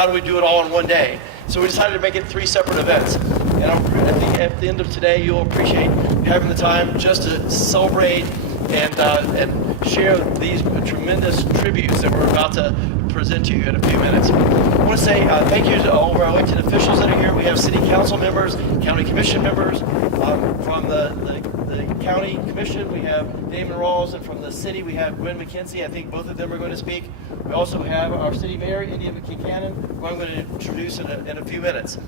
how do we do it all in one day? So we decided to make it 3 separate events. And at the end of today, you'll appreciate having the time just to celebrate and share these tremendous tributes that we're about to present to you in a few minutes. I want to say thank you to all of our elected officials that are here. We have city council members, county commission members. From the county commission, we have Damon Rawls, and from the city, we have Gwen McKenzie. I think both of them are going to speak. We also have our city mayor, India McKincannon, who I'm going to introduce in a few minutes.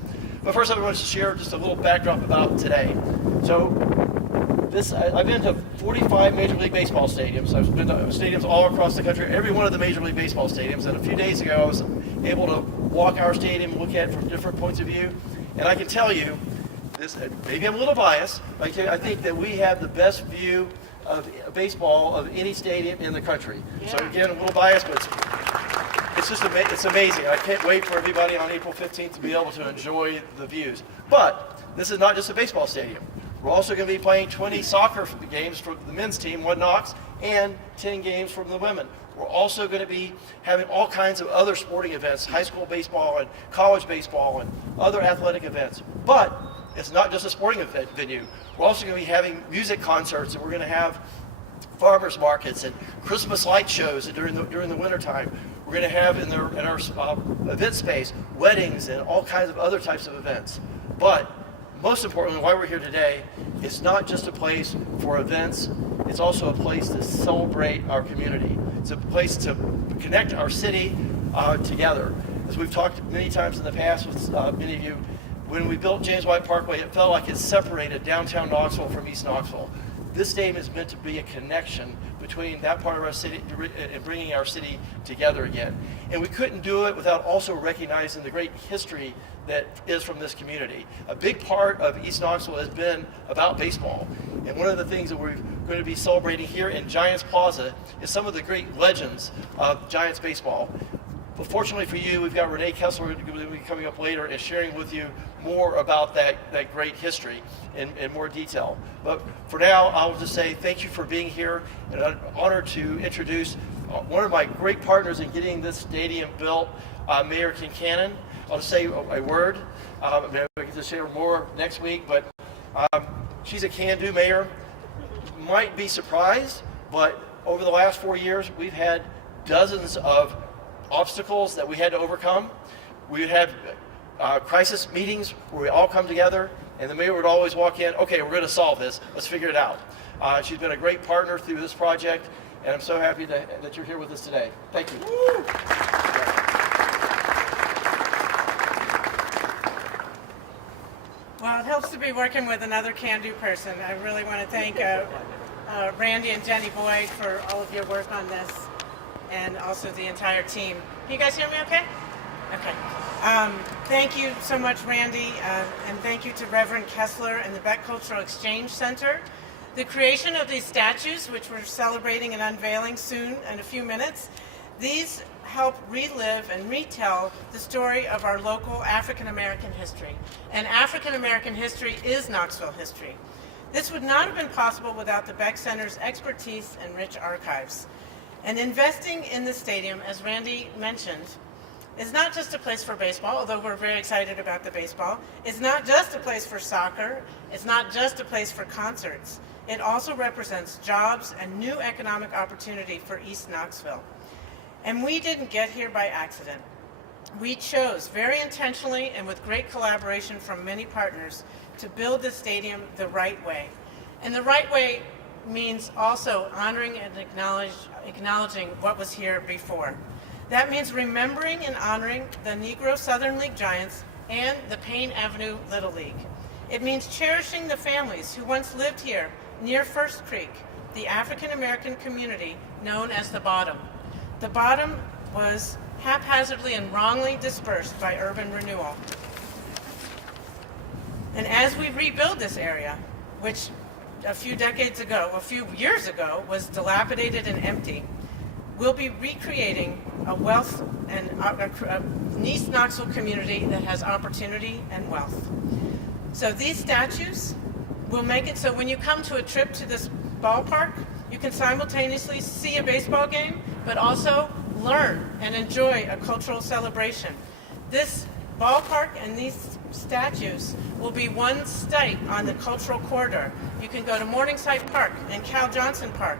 But first, I want to share just a little backdrop about today. So, I've been to 45 Major League Baseball stadiums. I've been to stadiums all across the country, every one of the Major League Baseball stadiums. And a few days ago, I was able to walk our stadium and look at it from different points of view. And I can tell you, maybe I'm a little biased, but I think that we have the best view of baseball of any stadium in the country. Yeah. So again, a little biased, but it's just it's amazing. I can't wait for everybody on April 15th to be able to enjoy the views. But this is not just a baseball stadium. We're also going to be playing 20 soccer games for the men's team, Knox, and 10 games from the women. We're also going to be having all kinds of other sporting events, high school baseball and college baseball and other athletic events. But it's not just a sporting event venue. We're also going to be having music concerts, and we're going to have farmers markets and Christmas light shows during the wintertime. We're going to have in our event space weddings and all kinds of other types of events. But most importantly, why we're here today, it's not just a place for events, it's also a place to celebrate our community. It's a place to connect our city together. As we've talked many times in the past with many of you, when we built James White Parkway, it felt like it separated downtown Knoxville from East Knoxville. This stadium is meant to be a connection between that part of our city and bringing our city together again. And we couldn't do it without also recognizing the great history that is from this community. A big part of East Knoxville has been about baseball. And one of the things that we're going to be celebrating here in Giants Plaza is some of the great legends of Giants baseball. But fortunately for you, we've got Renee Kessler who will be coming up later and sharing with you more about that great history in more detail. But for now, I'll just say thank you for being here, and I'm honored to introduce one of my great partners in getting this stadium built, Mayor Kincannon. I'll just say a word. We can just share more next week, but she's a can-do mayor. Might be surprised, but over the last 4 years, we've had dozens of obstacles that we had to overcome. We had crisis meetings where we all come together, and the mayor would always walk in, okay, we're going to solve this, let's figure it out. She's been a great partner through this project, and I'm so happy that you're here with us today. Thank you. Woo! Well, it helps to be working with another can-do person. I really want to thank Randy and Jenny Boyd for all of your work on this, and also the entire team. Can you guys hear me okay? Okay. Thank you so much, Randy, and thank you to Reverend Kessler and the Beck Cultural Exchange Center. The creation of these statues, which we're celebrating and unveiling soon in a few minutes, these help relive and retell the story of our local African American history. And African American history is Knoxville history. This would not have been possible without the Beck Center's expertise and rich archives. And investing in the stadium, as Randy mentioned, is not just a place for baseball, although we're very excited about the baseball. It's not just a place for soccer. It's not just a place for concerts. It also represents jobs and new economic opportunity for East Knoxville. And we didn't get here by accident. We chose very intentionally and with great collaboration from many partners to build the stadium the right way. And the right way means also honoring and acknowledging what was here before. That means remembering and honoring the Negro Southern League Giants and the Payne Avenue Little League. It means cherishing the families who once lived here near First Creek, the African American community known as the Bottom. The Bottom was haphazardly and wrongly dispersed by urban renewal. And as we rebuild this area, which a few years ago, was dilapidated and empty, we'll be recreating a wealth and an East Knoxville community that has opportunity and wealth. So these statues will make it so when you come to a trip to this ballpark, you can simultaneously see a baseball game, but also learn and enjoy a cultural celebration. This ballpark and these statues will be one site on the cultural corridor. You can go to Morningside Park and Cal Johnson Park.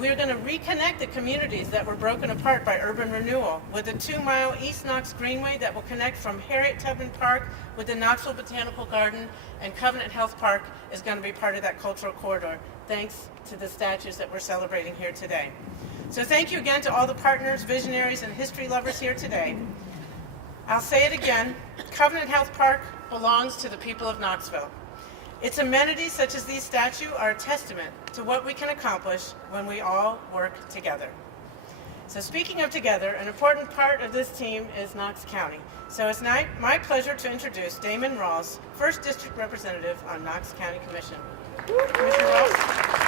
We're going to reconnect the communities that were broken apart by urban renewal with a 2-mile East Knox Greenway that will connect from Harriet Tubman Park with the Knoxville Botanical Garden, and Covenant Health Park is going to be part of that cultural corridor, thanks to the statues that we're celebrating here today. So thank you again to all the partners, visionaries, and history lovers here today. I'll say it again, Covenant Health Park belongs to the people of Knoxville. Its amenities, such as these statues, are a testament to what we can accomplish when we all work together. So speaking of together, an important part of this team is Knox County. So it's my pleasure to introduce Damon Rawls, 1st District Representative on Knox County Commission. Commissioner Rawls.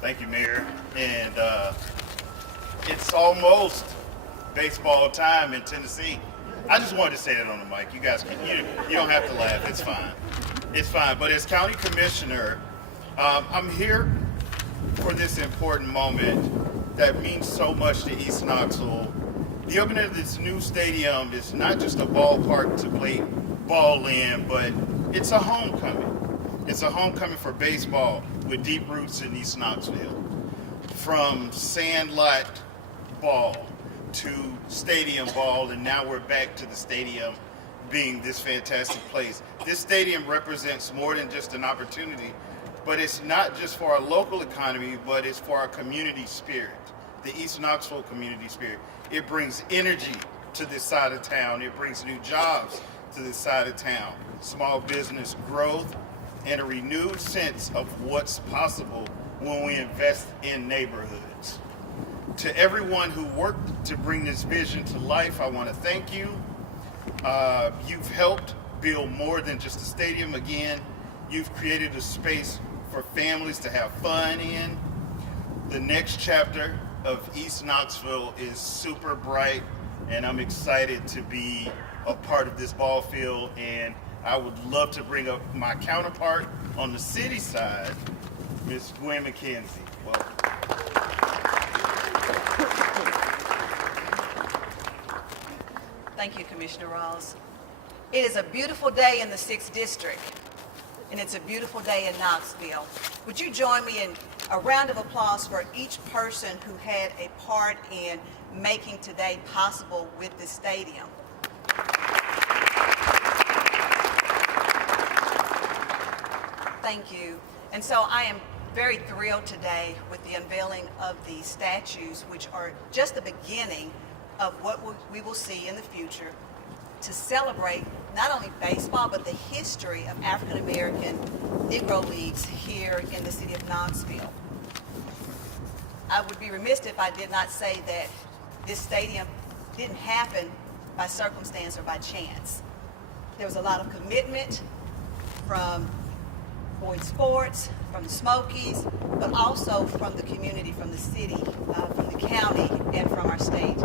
Thank you, Mayor. And it's almost baseball time in Tennessee. I just wanted to say that on the mic. You guys can, you don't have to laugh. It's fine. It's fine. But as County Commissioner, I'm here for this important moment that means so much to East Knoxville. The opening of this new stadium is not just a ballpark to play ball in, but it's a homecoming. It's a homecoming for baseball with deep roots in East Knoxville. From sandlot ball to stadium ball, and now we're back to the stadium being this fantastic place. This stadium represents more than just an opportunity, but it's not just for our local economy, but it's for our community spirit, the East Knoxville community spirit. It brings energy to this side of town. It brings new jobs to this side of town, small business growth, and a renewed sense of what's possible when we invest in neighborhoods. To everyone who worked to bring this vision to life, I want to thank you. You've helped build more than just a stadium. Again, you've created a space for families to have fun in. The next chapter of East Knoxville is super bright, and I'm excited to be a part of this ball field, and I would love to bring up my counterpart on the city side, Ms. Gwen McKenzie. Welcome. Thank you, Commissioner Rawls. It is a beautiful day in the 6th District, and it's a beautiful day in Knoxville. Would you join me in a round of applause for each person who had a part in making today possible with this stadium? Thank you. And so I am very thrilled today with the unveiling of these statues, which are just the beginning of what we will see in the future to celebrate not only baseball, but the history of African American Negro Leagues here in the city of Knoxville. I would be remiss if I did not say that this stadium didn't happen by circumstance or by chance. There was a lot of commitment from Boyd Sports, from the Smokies, but also from the community, from the city, from the county, and from our state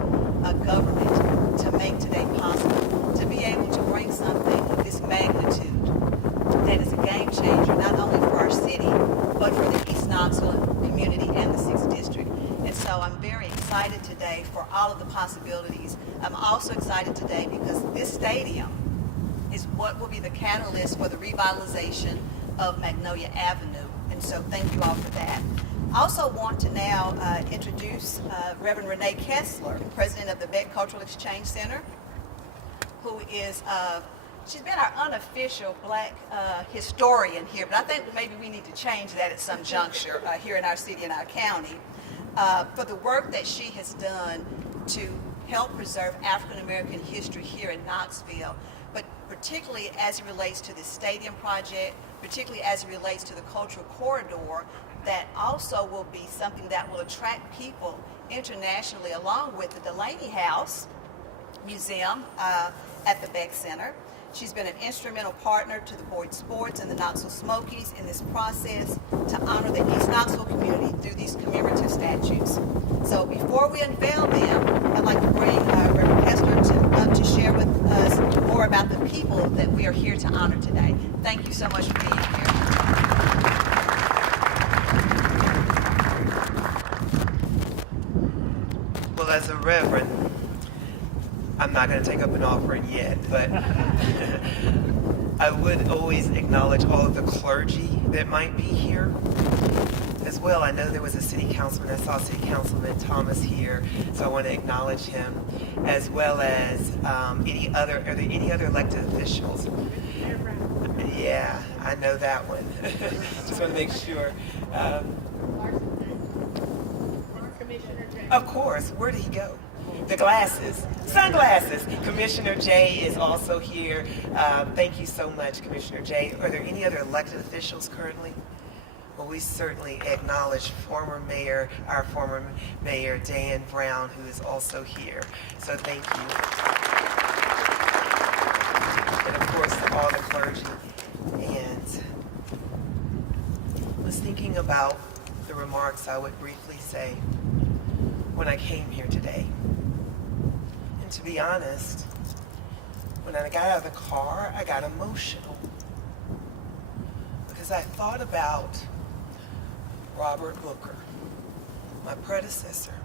government to make today possible, to be able to bring something of this magnitude that is a game changer, not only for our city, but for the East Knoxville community and the 6th District. And so I'm very excited today for all of the possibilities. I'm also excited today because this stadium is what will be the catalyst for the revitalization of Magnolia Avenue. And so thank you all for that. I also want to now introduce Reverend Renee Kessler, President of the Beck Cultural Exchange Center, who is, she's been our unofficial black historian here, but I think maybe we need to change that at some juncture here in our city and our county, for the work that she has done to help preserve African American history here in Knoxville, but particularly as it relates to the stadium project, particularly as it relates to the cultural corridor, that also will be something that will attract people internationally, along with the Delaney House Museum at the Beck Center. She's been an instrumental partner to the Boyd Sports and the Knoxville Smokies in this process to honor the East Knoxville community through these commemorative statues. So before we unveil them, I'd like to bring Reverend Kessler up to share with us more about the people that we are here to honor today. Thank you so much for being here. Well, as a reverend, I'm not going to take up an offering yet, but I would always acknowledge all of the clergy that might be here as well. I know there was a city councilman. I saw City Councilman Thomas here, so I want to acknowledge him, as well as are there any other elected officials? Yeah, I know that one. Just want to make sure. Of course, where did he go? The glasses, sunglasses. Commissioner Jay is also here. Thank you so much, Commissioner Jay. Are there any other elected officials currently? Well, we certainly acknowledge our former mayor, Dan Brown, who is also here. So thank you. And of course, all the clergy. And I was thinking about the remarks I would briefly say when I came here today. And to be honest, when I got out of the car, I got emotional because I thought about Robert Booker, my predecessor,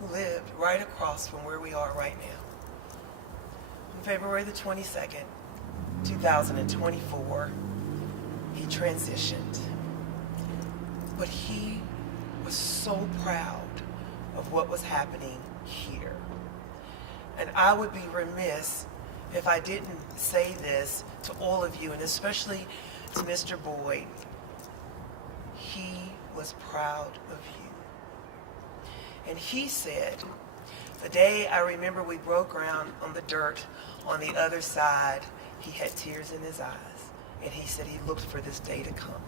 who lived right across from where we are right now. On February the 22nd, 2024, he transitioned. But he was so proud of what was happening here. And I would be remiss if I didn't say this to all of you, and especially to Mr. Boyd. He was proud of you. And he said, the day I remember we broke ground on the dirt on the other side, he had tears in his eyes. And he said he looked for this day to come,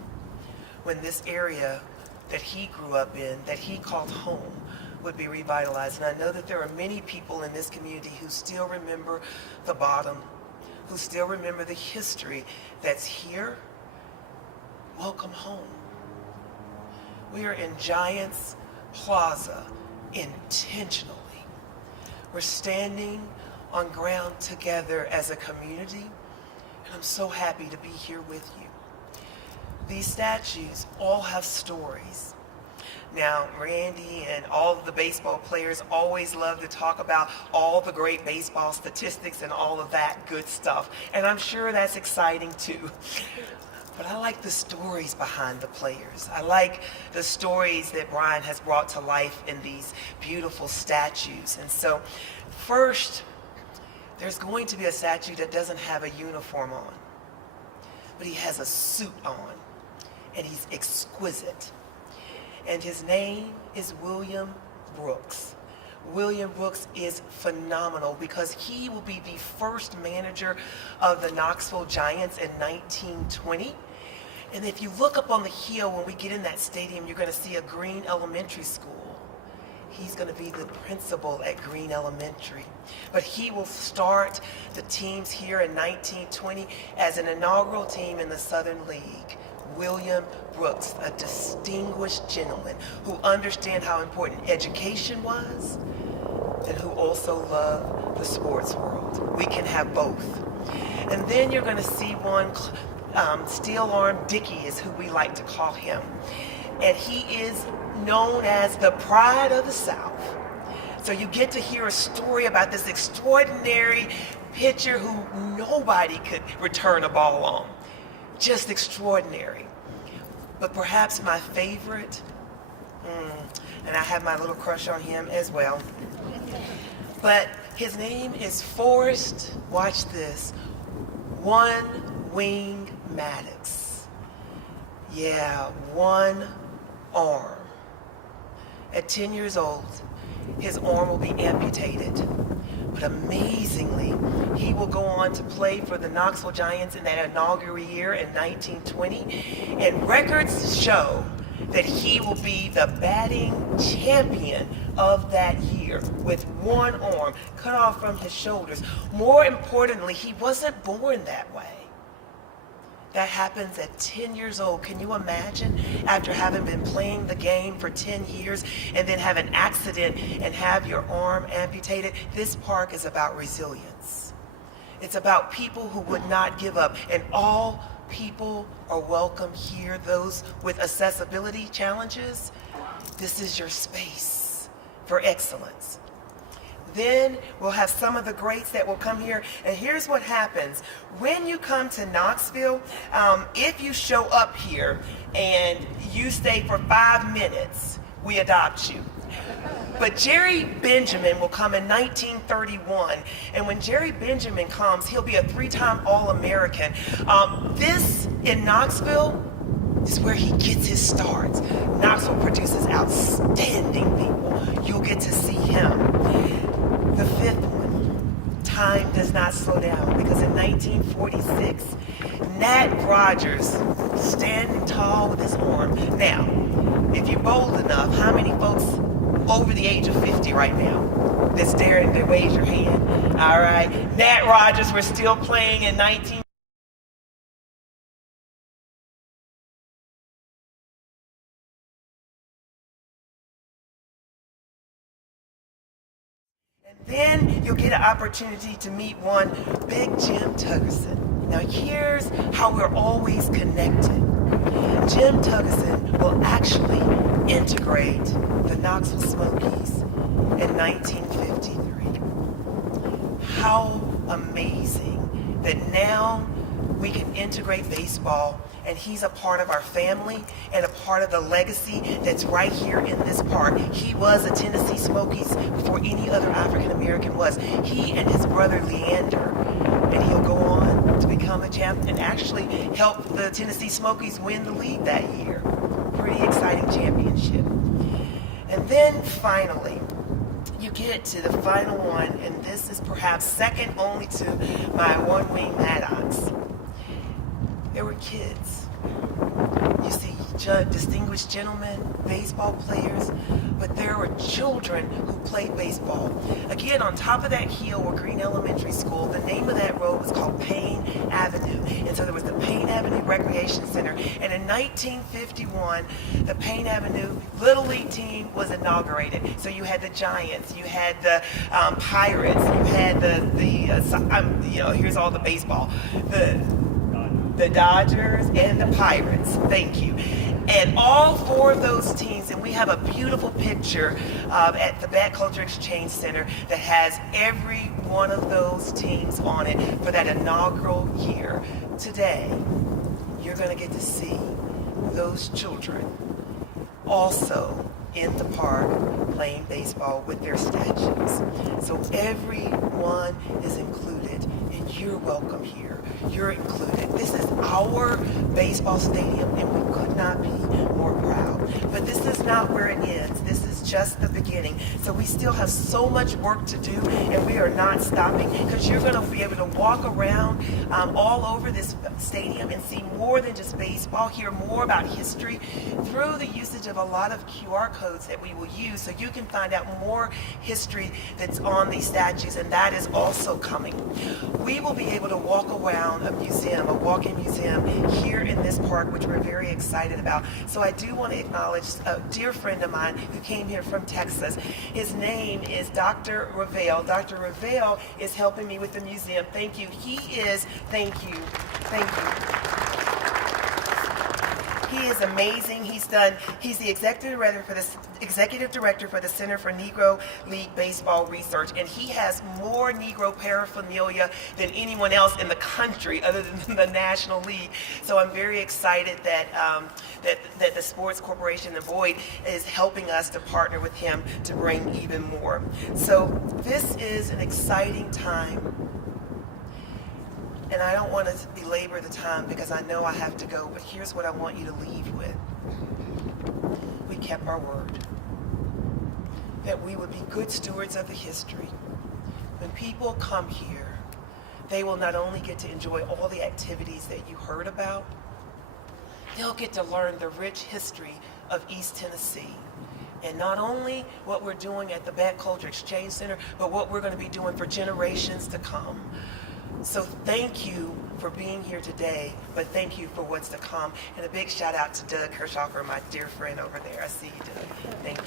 when this area that he grew up in, that he called home, would be revitalized. And I know that there are many people in this community who still remember the bottom, who still remember the history that's here. Welcome home. We are in Giants Plaza intentionally. We're standing on ground together as a community, and I'm so happy to be here with you. These statues all have stories. Now, Randy and all of the baseball players always love to talk about all the great baseball statistics and all of that good stuff, and I'm sure that's exciting too. But I like the stories behind the players. I like the stories that Brian has brought to life in these beautiful statues. And so, first, there's going to be a statue that doesn't have a uniform on, but he has a suit on, and he's exquisite. And his name is William Brooks. William Brooks is phenomenal because he will be the first manager of the Knoxville Giants in 1920. And if you look up on the hill when we get in that stadium, you're going to see a Green Elementary School. He's going to be the principal at Green Elementary. But he will start the teams here in 1920 as an inaugural team in the Southern League. William Brooks, a distinguished gentleman who understands how important education was and who also loved the sports world. We can have both. And then you're going to see one, Steel Arm Dickie is who we like to call him. And he is known as the pride of the South. So you get to hear a story about this extraordinary pitcher who nobody could return a ball on. Just extraordinary. But perhaps my favorite, and I have my little crush on him as well, but his name is Forrest, watch this, One Wing Maddox. Yeah, one arm. At 10 years old, his arm will be amputated. But amazingly, he will go on to play for the Knoxville Giants in that inaugural year in 1920. And records show that he will be the batting champion of that year with one arm cut off from his shoulders. More importantly, he wasn't born that way. That happens at 10 years old. Can you imagine after having been playing the game for 10 years and then have an accident and have your arm amputated? This park is about resilience. It's about people who would not give up. And all people are welcome here. Those with accessibility challenges, this is your space. for excellence. Then we'll have some of the greats that will come here. And here's what happens. When you come to Knoxville, if you show up here and you stay for 5 minutes, we adopt you. But Jerry Benjamin will come in 1931. And when Jerry Benjamin comes, he'll be a 3-time All-American. This in Knoxville is where he gets his starts. Knoxville produces outstanding people. You'll get to see him. The 5th one, time does not slow down, because in 1946, Nat Rogers, standing tall with his arm. Now, if you're bold enough, how many folks over the age of 50 right now that's daring to raise your hand? All right, Nat Rogers was still playing in 19. Then you'll get an opportunity to meet one Big Jim Tuggerson. Now here's how we're always connected. Jim Tuggerson will actually integrate the Knoxville Smokies in 1953. How amazing that now we can integrate baseball, and he's a part of our family and a part of the legacy that's right here in this park. He was a Tennessee Smokies before any other African American was. He and his brother Leander, and he'll go on to become a champion and actually help the Tennessee Smokies win the league that year. Pretty exciting championship. And then finally, you get to the final one, and this is perhaps second only to my one-wing Maddox. There were kids. You see distinguished gentlemen, baseball players, but there were children who played baseball. Again, on top of that hill were Green Elementary School. The name of that road was called Payne Avenue. And so there was the Payne Avenue Recreation Center. And in 1951, the Payne Avenue Little League team was inaugurated. So you had the Giants, you had the Pirates, you had here's all the baseball. The Dodgers and the Pirates. Thank you. And all 4 of those teams, and we have a beautiful picture at the Bat Culture Exchange Center that has every one of those teams on it for that inaugural year. Today, you're going to get to see those children also in the park playing baseball with their statues. So everyone is included, and you're welcome here. You're included. This is our baseball stadium, and we could not be more proud. But this is not where it ends. This is just the beginning. So we still have so much work to do, and we are not stopping, because you're going to be able to walk around all over this stadium and see more than just baseball, hear more about history through the usage of a lot of QR codes that we will use, so you can find out more history that's on these statues, and that is also coming. We will be able to walk around a museum, a walk-in museum here in this park, which we're very excited about. So I do want to acknowledge a dear friend of mine who came here from Texas. His name is Dr. Unveil. Dr. Unveil is helping me with the museum. Thank you. Thank you. He is amazing. He's the executive director for the Center for Negro League Baseball Research, and he has more Negro paraphernalia than anyone else in the country other than the National League. So I'm very excited that that the Sports Corporation, the Void, is helping us to partner with him to bring even more. So this is an exciting time. And I don't want to belabor the time because I know I have to go, but here's what I want you to leave with. We kept our word. That we would be good stewards of the history. When people come here, they will not only get to enjoy all the activities that you heard about, they'll get to learn the rich history of East Tennessee. And not only what we're doing at the Bat Culture Exchange Center, but what we're going to be doing for generations to come. So thank you for being here today, but thank you for what's to come. And a big shout out to Doug Kirchhofer, my dear friend over there. I see you, Doug. Thank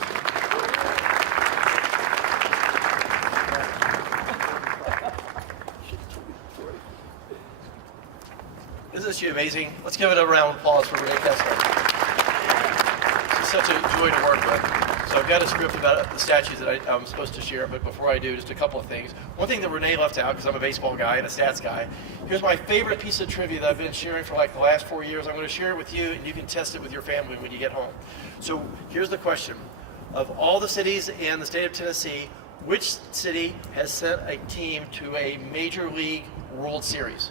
you. Isn't she amazing? Let's give it a round of applause for Renee Kessler. She's such a joy to work with. So I've got a script about the statues that I'm supposed to share, but before I do, just a couple of things. One thing that Renee left out, because I'm a baseball guy and a stats guy, here's my favorite piece of trivia that I've been sharing for like the last 4 years. I'm going to share it with you, and you can test it with your family when you get home. So here's the question. Of all the cities in the state of Tennessee, which city has sent a team to a Major League World Series?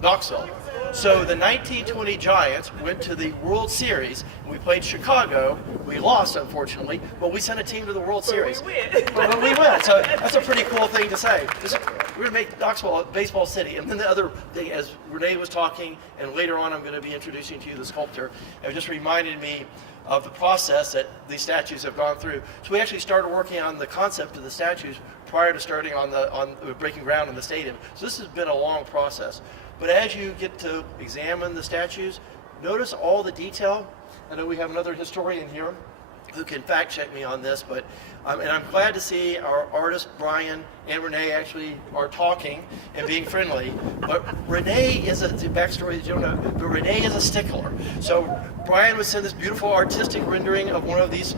Knoxville. So the 1920 Giants went to the World Series, and we played Chicago. We lost, unfortunately, but we sent a team to the World Series. But we win. So that's a pretty cool thing to say. We're going to make Knoxville a baseball city. And then the other thing, as Renee was talking, and later on I'm going to be introducing to you the sculptor, it just reminded me of the process that these statues have gone through. So we actually started working on the concept of the statues prior to starting on breaking ground in the stadium. So this has been a long process. But as you get to examine the statues, notice all the detail. I know we have another historian here who can fact check me on this, but and I'm glad to see our artist Brian and Renee actually are talking and being friendly. But Renee is the backstory that you don't know, but Renee is a stickler. So Brian would send this beautiful artistic rendering of one of these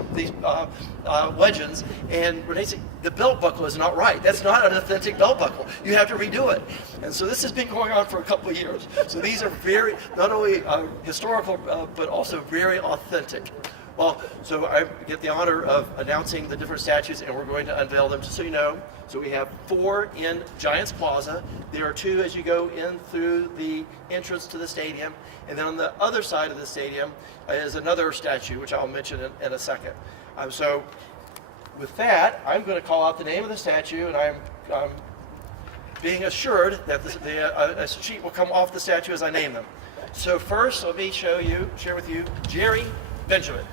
legends, and Renee said, the belt buckle is not right. That's not an authentic belt buckle. You have to redo it. And so this has been going on for a couple of years. So these are very, not only historical, but also very authentic. Well, so I get the honor of announcing the different statues, and we're going to unveil them, just so you know. So we have 4 in Giants Plaza. There are 2 as you go in through the entrance to the stadium. And then on the other side of the stadium is another statue, which I'll mention in a second. So with that, I'm going to call out the name of the statue, and I'm being assured that a sheet will come off the statue as I name them. So first, let me share with you, Jerry Benjamin.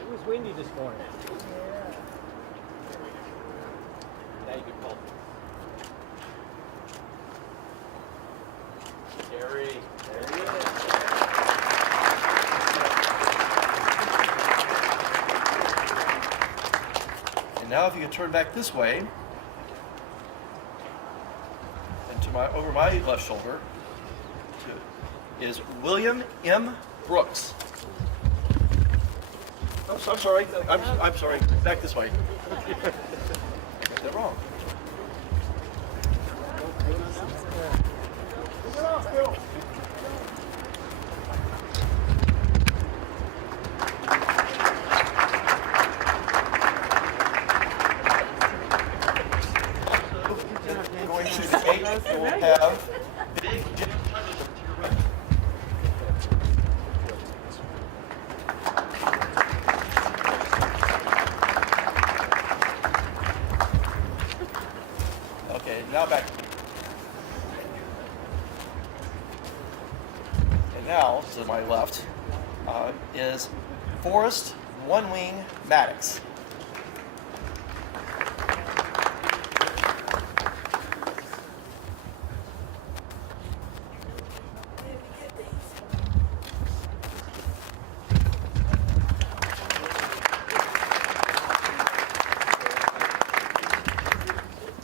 It was windy this morning. Now you can call me. Gary. There he is. And now if you could turn back this way, and over my left shoulder, is William M. Brooks. Oh, so I'm sorry. I'm sorry. Back this way. Got that wrong. Going to the gate, we'll have big Jim Tuttle to your right. Okay, now back. And now, to my left, is Forrest One Wing Maddox.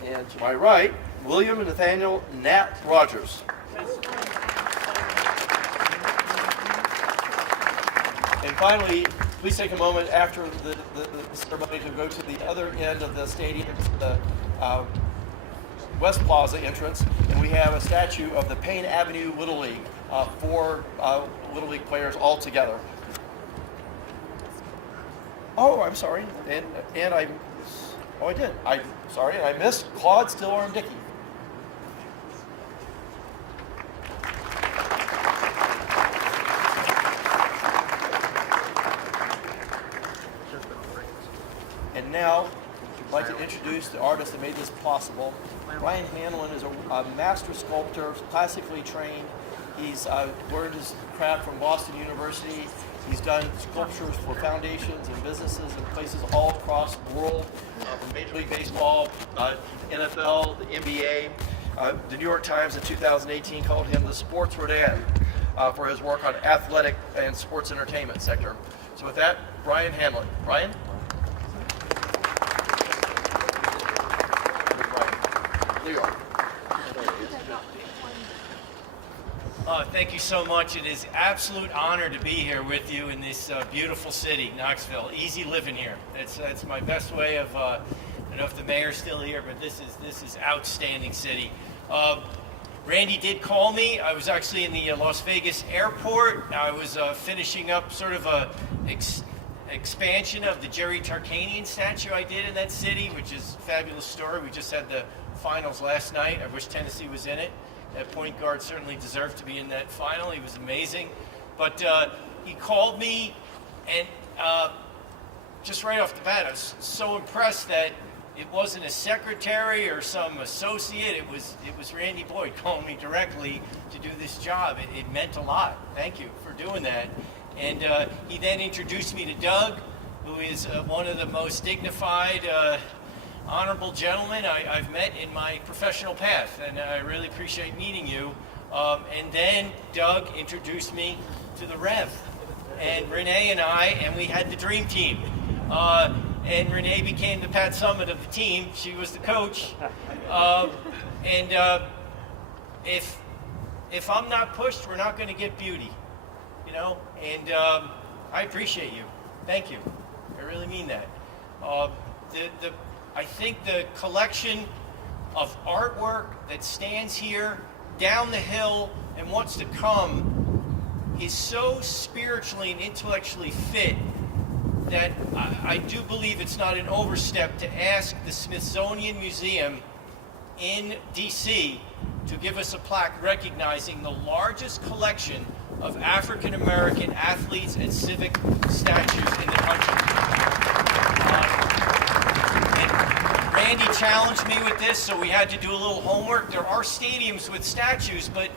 And to my right, William and Nathaniel Nat Rogers. And finally, please take a moment after the ceremony to go to the other end of the stadium, the West Plaza entrance, and we have a statue of the Payne Avenue Little League, 4 Little League players all together. Oh, I'm sorry, and I. Oh, I did. I'm sorry, I missed Claude Stillorm Dickey. And now, like to introduce the artist that made this possible. Brian Hanlon is a master sculptor, classically trained. He's learned his craft from Boston University. He's done sculptures for foundations and businesses in places all across the world, from Major League Baseball, NFL, the NBA. The New York Times in 2018 called him the sports Rodin for his work on athletic and sports entertainment sector. So with that, Brian Hanlon. Brian? There you are. Thank you so much. It is an absolute honor to be here with you in this beautiful city, Knoxville. Easy living here. That's my best way of. I don't know if the mayor's still here, but this is outstanding city. Randy did call me. I was actually in the Las Vegas airport. I was finishing up sort of a expansion of the Jerry Tarkanian statue I did in that city, which is a fabulous story. We just had the finals last night. I wish Tennessee was in it. That point guard certainly deserved to be in that final. He was amazing. But he called me, and just right off the bat, I was so impressed that it wasn't a secretary or some associate. It was Randy Boyd calling me directly to do this job. It meant a lot. Thank you for doing that. And he then introduced me to Doug, who is one of the most dignified, honorable gentlemen I've met in my professional path, and I really appreciate meeting you. And then Doug introduced me to the Rev, and Renee and we had the dream team. And Renee became the Pat Summitt of the team. She was the coach. If I'm not pushed, we're not going to get beauty, you know. And I appreciate you. Thank you. I really mean that. I think the collection of artwork that stands here, down the hill, and what's to come is so spiritually and intellectually fit that I do believe it's not an overstep to ask the Smithsonian Museum in D.C. to give us a plaque recognizing the largest collection of African American athletes and civic statues in the country. Randy challenged me with this, so we had to do a little homework. There are stadiums with statues, but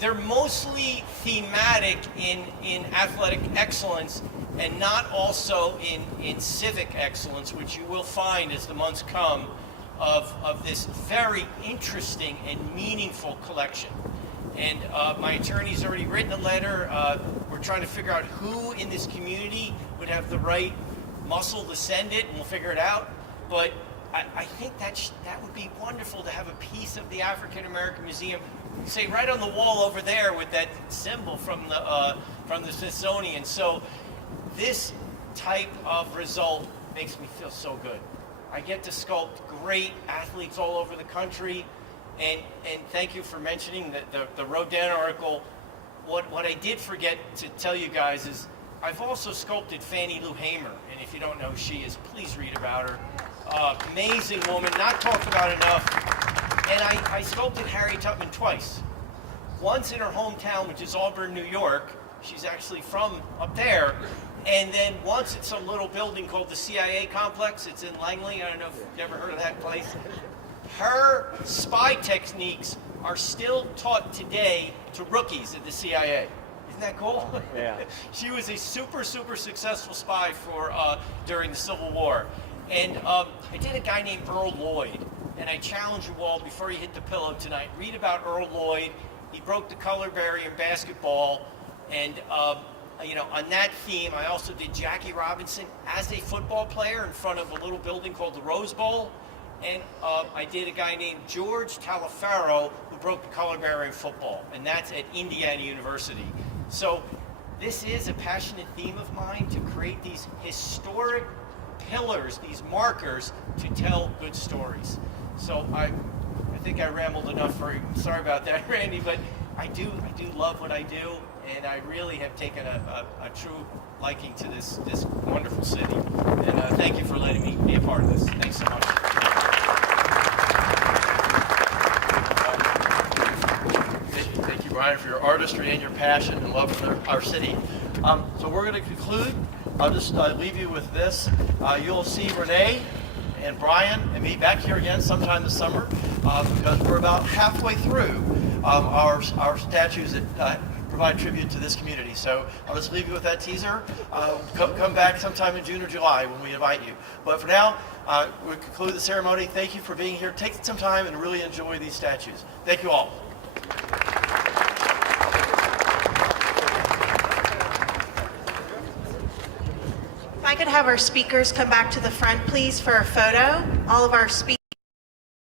they're mostly thematic in athletic excellence and not also in civic excellence, which you will find as the months come of this very interesting and meaningful collection. And my attorney's already written a letter. We're trying to figure out who in this community would have the right muscle to send it, and we'll figure it out. But I think that would be wonderful to have a piece of the African American Museum, say right on the wall over there with that symbol from the Smithsonian. So this type of result makes me feel so good. I get to sculpt great athletes all over the country, and thank you for mentioning the Rodin article. What I did forget to tell you guys is I've also sculpted Fannie Lou Hamer, and if you don't know who she is, please read about her. Amazing woman, not talked about enough. And I sculpted Harriet Tubman twice. Once in her hometown, which is Auburn, New York. She's actually from up there. And then once at some little building called the CIA complex. It's in Langley. I don't know if you've ever heard of that place. Her spy techniques are still taught today to rookies at the CIA. Isn't that cool? Yeah. She was a super successful spy for during the Civil War. And I did a guy named Earl Lloyd, and I challenge you all before you hit the pillow tonight, read about Earl Lloyd. He broke the color barrier in basketball, and on that theme, I also did Jackie Robinson as a football player in front of a little building called the Rose Bowl, and I did a guy named George Taliaferro who broke the color barrier in football, and that's at Indiana University. So this is a passionate theme of mine, to create these historic pillars, these markers to tell good stories. So I think I rambled enough for you. Sorry about that, Randy, but I do love what I do, and I really have taken a true liking to this wonderful city. And thank you for letting me be a part of this. Thanks so much. Thank you, Brian, for your artistry and your passion and love for our city. So we're going to conclude. I'll just leave you with this. You'll see Renee and Brian and me back here again sometime this summer because we're about halfway through our statues that provide tribute to this community. So I'll just leave you with that teaser. Come back sometime in June or July when we invite you. But for now, we conclude the ceremony. Thank you for being here. Take some time and really enjoy these statues. Thank you all. If I could have our speakers come back to the front, please, for a photo. All of our speakers.